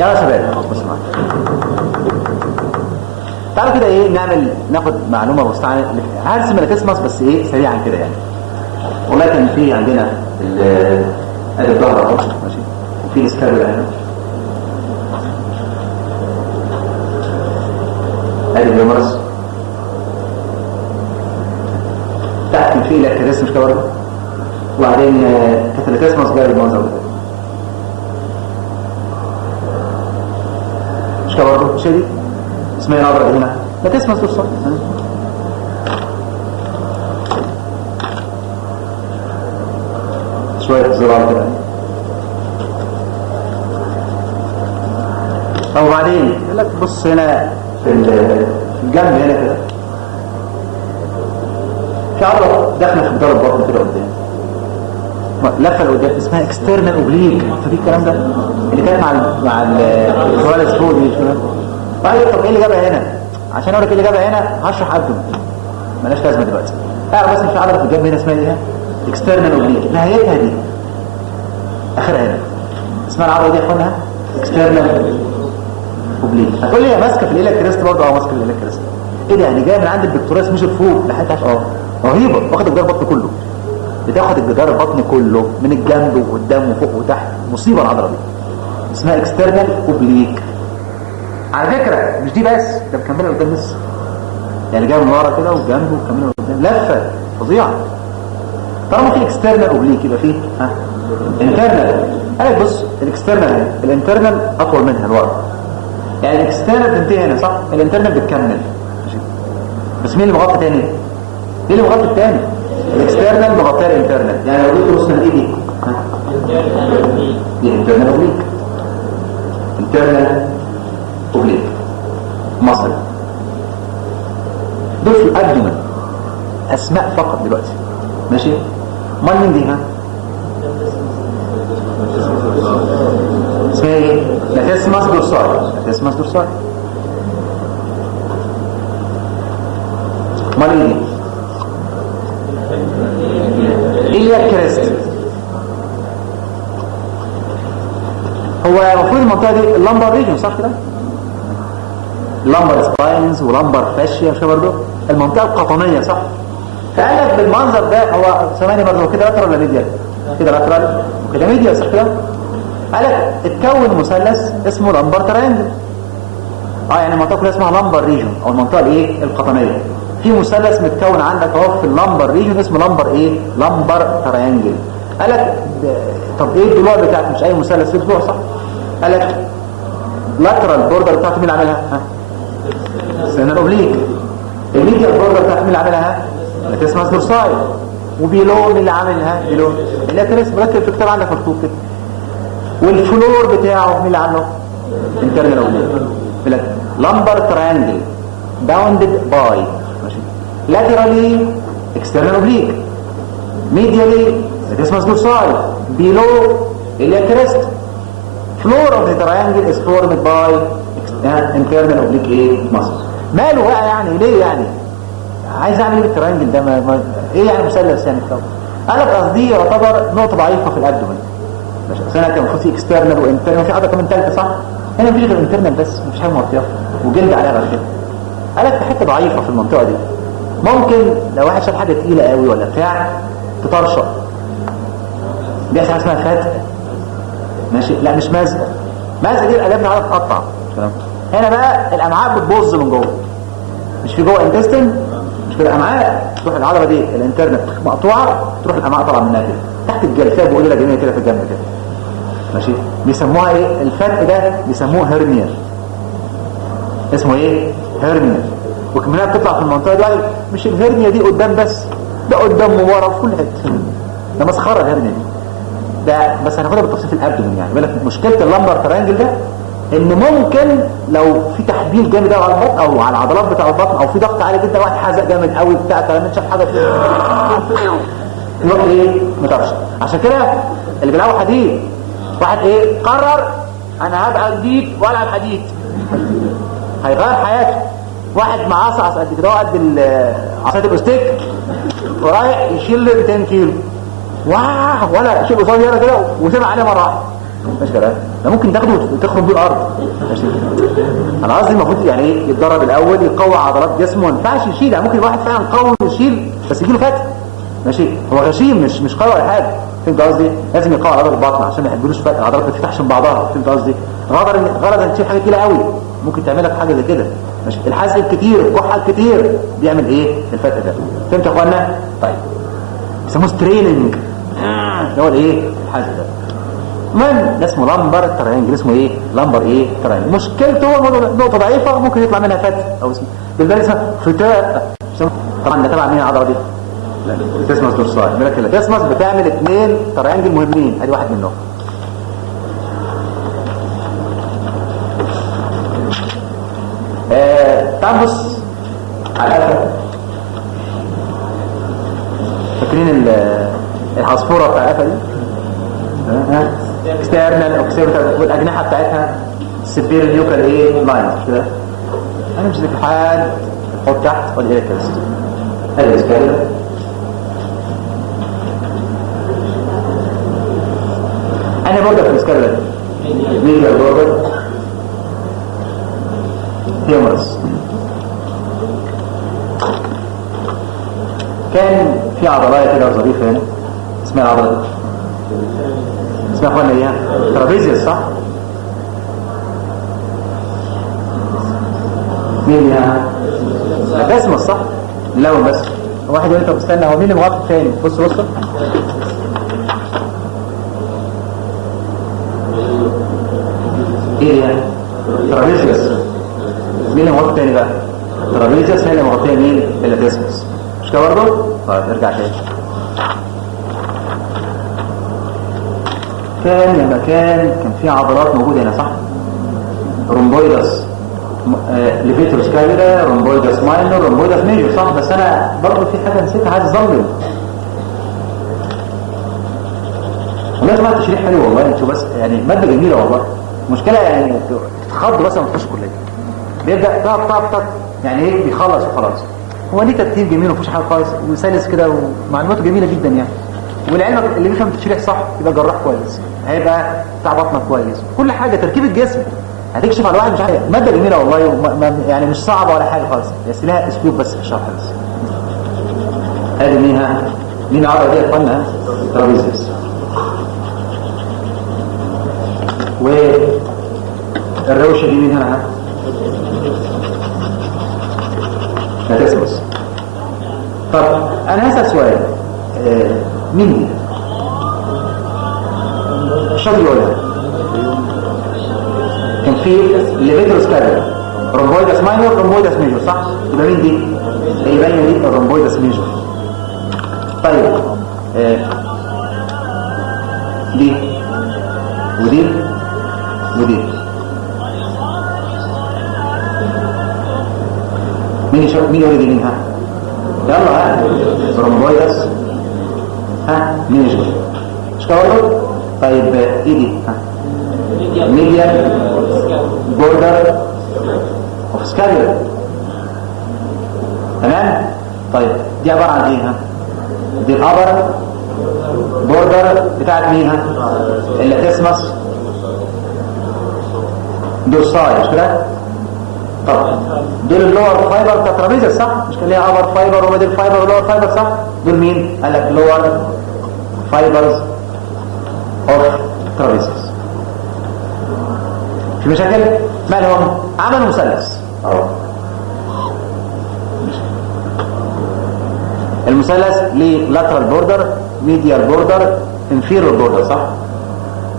يا شباب بصوا معايا، تعالوا كده ايه ناخد معلومه مستعجله. هرسم الكسمس بس ايه سريعا كده يعني. والله كان في عندنا ادي الظهر اهو ماشي، وفي السكابولا هنا، ادي الهيومرس، تحت في الاكتريس مش كده برضه، وبعدين كانت الكسمس جايه بالمنظر ده مش كده برضه، مش دي اسمها ايه العضله هنا؟ الكسمس دوrsal. شويه زرار كده او بعدين يقول لك بص هنا في الجنب هنا كده في عضله داخله في جدار البطن كده قدام، لفه لقدام اسمها اكسترنال اوبليك. فدي الكلام ده اللي كان مع الكواليس فوق دي. طيب طب ايه اللي جابها هنا؟ عشان اقول لك ايه اللي جابها هنا هشرح قدم مالهاش لازمه دلوقتي. اعرف بس ان في عضله في الجنب هنا اسمها ايه؟ اكسترنال اوبليك. نهايتها دي اخرها هنا اسمها العضله دي يا اخوانا اكسترنال اوبليك. هتقول لي يا ماسكه في الايلك كريست برضه؟ ماسكه في الايلك كريست. ايه ده يعني جايه من عند البكتوريس مش فوق لحد تحت؟ رهيبه، واخد الجدار البطن كله، بتاخد الجدار البطن كله من الجنب وقدام وفوق وتحت. مصيبه العضله دي اسمها اكسترنال اوبليك. على فكره مش دي بس، ده مكمله قدام لسه، يعني جايه من ورا كده وجنبه ومكمله قدام، لفه فظيعه. طالما في اكسترنال اوبليك يبقى فيه انترنال. قالك بص الاكسترنال الانترنال اطول منها لورا، يعني الاكسترنال بتنتهي هنا صح، الانترنال بتكمل. بس مين اللي مغطي تاني؟ مين اللي مغطي التاني؟ الاكسترنال مغطيه الانترنال. يعني لو جيت تبص ايه دي انترنال اوبليك، انترنال اوبليك مصر. دول في الابدومن اسماء فقط دلوقتي ماشي. امال مين دي؟ اسمها ايه؟ لاتيسماس دورسال. لاتيسماس دورسال. امال ايه دي؟ إلياك كريست. هو المفروض المنطقه دي اللامبر ريجن صح كده؟ لامبر سباينز ولامبر فاشيا مش كده برضه؟ المنطقه القطنيه صح؟ فقال لك بالمنظر ده هو ثواني برضه كده لاترال ولا ميديال؟ كده لاترال وكده ميديال صح كده؟ قال لك اتكون مثلث اسمه لامبر ترينجل. يعني المنطقه كلها اسمها لامبر ريجن او المنطقه الايه؟ القطنيه. في مثلث متكون عندك اهو في اللامبر ريجن اسمه لامبر ايه؟ لامبر ترينجل. قال لك طب ايه الضلوع بتاعته؟ مش اي مثلث فيه ضلوع صح؟ قال لك لاترال بوردر بتاعته مين اللي عاملها؟ سنة اوبليك. الميديال بوردر بتاعته مين اللي عاملها؟ لاتيسماس دورسال. وبيلو مين اللي عاملها؟ بيلو اللاتيس مركب في الكتاب عندك مكتوب كده. والفلور بتاعه مين اللي عامله؟ انترنال اوبليك. لامبر ترينجل باوندد باي ماشي. لاترالي اكسترنال اوبليك، ميديالي لاتيسماس دورسال، بيلو اللاتيرست. floor of the triangle is formed by internal oblique ايه muscle. ماله بقى يعني ليه يعني عايز اعمل ايه بالتراينجل ده؟ ايه يعني مثلث يعني كده؟ قال لك قصدي يعتبر نقطه ضعيفه في الابدومن ماشي. اصل انا كان المفروض في اكسترنال وانترنال وفي حاجه كمان ثالثه صح؟ هنا مفيش غير انترنال بس، مفيش حاجه مغطيه وجلد عليها بعد كده. قال لك في حته ضعيفه في المنطقه دي، ممكن لو واحد شاف حاجه تقيله قوي ولا بتاع تطرشق، بيحصل حاجه اسمها فتق ماشي. لا مش مزق، مزق دي الالياف بتاعتها تتقطع. هنا بقى الامعاء بتبوظ من جوه، مش في جوه انتستين مش كده امعاء، تروح العضله دي الانترنال مقطوعه تروح الامعاء طالعه منها كده تحت الجلد فيها بقولة جميله كده في الجنب كده ماشي. بيسموها ايه الفتق ده؟ بيسموه هيرنيا. اسمه ايه؟ هيرنيا. وكمنها بتطلع في المنطقه دي. مش الهيرنيا دي قدام بس، ده قدام وورا في كل حته، ده مسخره الهيرنيا دي ده. بس هناخدها بالتفصيل في الابدومن. يعني بالك مشكله اللامبر ترينجل ده ان ممكن لو في تحبيل جامد قوي على البطن او على العضلات بتاع البطن او في ضغط عالي جدا، واحد حزق جامد قوي بتاع كلام شاف حاجه يروح ايه مطرش. عشان كده اللي بيلعبوا حديد واحد ايه قرر انا هبقى جديد والعب حديد هيغير حياته. واحد معاه عصا قد كده قد عصايه الاستيك ورايح يشيل 200 كيلو ولا يشيل قصاد يرى كده وسمع عليه مره واحده ماشي كده، ده ممكن تاخده وتخرج بيه الارض. ماشي، انا قصدي المفروض يعني ايه، يتدرب الاول يقوي عضلات جسمه. ما ينفعش يشيل، يعني ممكن واحد فعلا قوي يشيل بس يجيله فتح. ماشي، هو غشيم مش قوي ولا حاجه. فهمت قصدي؟ لازم يقوي عضلات البطن عشان ما يحبلوش فتح، العضلات ما تفتحش من بعضها. فهمت قصدي؟ غرض ان تشيل حاجه تقيله قوي ممكن تعمل لك حاجه زي كده. ماشي، الحزق الكتير، الكحه الكتير بيعمل ايه؟ الفتح ده. فهمت يا اخوانا؟ طيب بيسموه ستريننج، اللي هو الايه؟ الحزق ده. المهم ده اسمه لامبر ترينجل، اسمه ايه؟ لامبر ايه؟ ترينجل. مشكلته هو نقطه ضعيفه ممكن يطلع منها فتح، او اسمه بالبلد اسمها فتاء. طبعا ده تبع مين العضله دي؟ لا، ديسمس دورساي. مالك ديسمس بتعمل 2 ترينجل مهمين، ادي واحد منهم. تعال بص على القفا. فاكرين العصفوره بتاع القفا دي؟ اكسترنال اوكسيبيتال، والاجنحه بتاعتها سيفير نيوكال ايه لاين كده. انا مش ذاكر حاجه، حط تحت خد ايه كده. ادي اسكال، انا برضه في الاسكال ده ميديا بوردر هيومرس. كان في عضلات كده ظريفه هنا اسمها العضله دي، اسمها اخوانا ايه؟ ترابيزيوس صح؟ مين يا ديسمس صح؟ نلون بس. واحد يقول لي طب استنى، هو مين اللي مغطي تاني؟ بص ايه يعني؟ ترابيزيوس. مين اللي مغطي تاني بقى؟ ترابيزيوس هي اللي مغطيه مين؟ الديسمس. مش كده برضه؟ طيب ارجع تاني. كان في عضلات موجوده هنا صح؟ رومبويدس ليفيتروس كابيلا، رومبويدس ماينور، رومبويدس ميجور صح؟ بس انا برضه في حاجه نسيتها عايز اظلم. والله يا جماعه التشريح حلو والله، انتوا بس يعني ماده جميله والله. المشكله يعني تتخض بس لما تخش كليه. بيبدا طق يعني ايه، بيخلص وخلاص. هو ليه ترتيب جميل ومفيش حاجه خالص وسلس كده ومعلوماته جميله جدا يعني. ولعلمك اللي بيفهم التشريح صح يبقى جراح كويس، هيبقى بتاع بطنه كويس، كل حاجه تركيب الجسم هتكشف على واحد. مش عارف، ماده جميله والله يعني مش صعبه ولا حاجه خالص، بس لها اسلوب بس في الشرح بس. ادي مين العضله دي يا اخوانا؟ ترابيزيوس. والروشه دي مين هنا؟ ديسمس. طب انا هسأل سؤال، مين دي؟ شو يقولها؟ كان في ليفيتروس كابيلا، رومبويدس ماينور، رومبويدس ميجور صح؟ يبقى مين دي؟ يبقى دي الرومبويدس ميجور. طيب دي ودي مين يقول دي مين؟ ها يلا رومبويدس ميجور. مش كده برضه؟ طيب ايه دي؟ ميديال بوردر اوف سكابيولا. تمام؟ طيب دي عباره عن ايه؟ دي الابر بوردر بتاعت مين؟ اللي تسمس دورساي. مش كده؟ طب دول اللور فايبر بتاع ترابيزيوس صح؟ مش كان ليها ابر فايبر وميدل فايبر ولور فايبر صح؟ دول مين؟ قال لك لور فايبرز اوف ترابيزيوس. في مشاكل؟ ما لهم؟ عملوا مثلث اهو. المثلث ليه لاترال بوردر، ميديال بوردر، انفيرور بوردر صح؟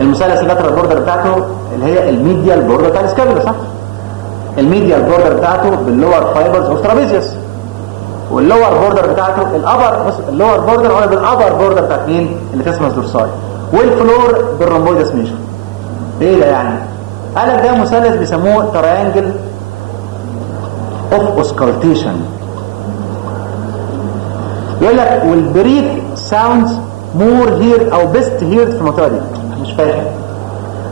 المثلث اللاترال بوردر بتاعته اللي هي الميديال بوردر بتاع السكابولا صح؟ الميديال بوردر بتاعته باللور فايبرز اوف ترابيزيوس، واللور بوردر بتاعته الابر. بص اللور بوردر هو بالابر بوردر بتاعت مين؟ اللي تسمى دورساي، والفلور بالرومبويدس ميجور. ايه ده يعني؟ قال لك ده مثلث بيسموه تريانجل اوف اوسكالتيشن. يقول لك والبريف ساوندز مور هيرد او بيست هيرد في المنطقه دي. مش فاهم.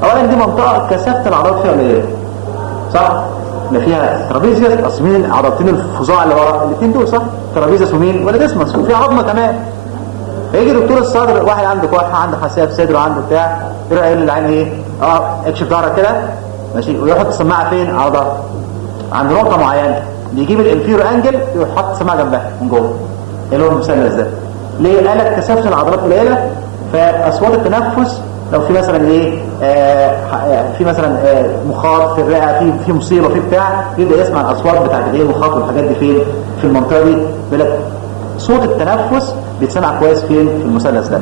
اولا دي منطقه كثافه العضلات فيها قليله صح؟ اللي فيها ترابيزيوس، اصل مين العضلتين الفظاع اللي ورا الاثنين دول صح؟ ترابيزيوس ومين؟ ولا ديسمس، وفي عظمه كمان. فيجي دكتور الصدر، واحد عنده كحه، عنده حساسيه في صدره، عنده بتاع، يروح يقول للعين ايه؟ اكشف ظهرك كده ماشي، ويحط السماعه فين؟ على ظهره عند نقطه معينه، بيجيب الانفيرو انجل ويحط السماعه جنبها من جوه اللي هو المثلث ده. ليه؟ قال لك كثافه العضلات قليله، فاصوات التنفس لو في مثلا ايه في مثلا مخاط في الرئه، في مصيبه في بتاع، يبدا يسمع الاصوات بتاعت الايه المخاط والحاجات دي فين؟ في المنطقه دي. بيقول لك صوت التنفس بيتسمع كويس فين؟ في المثلث ده.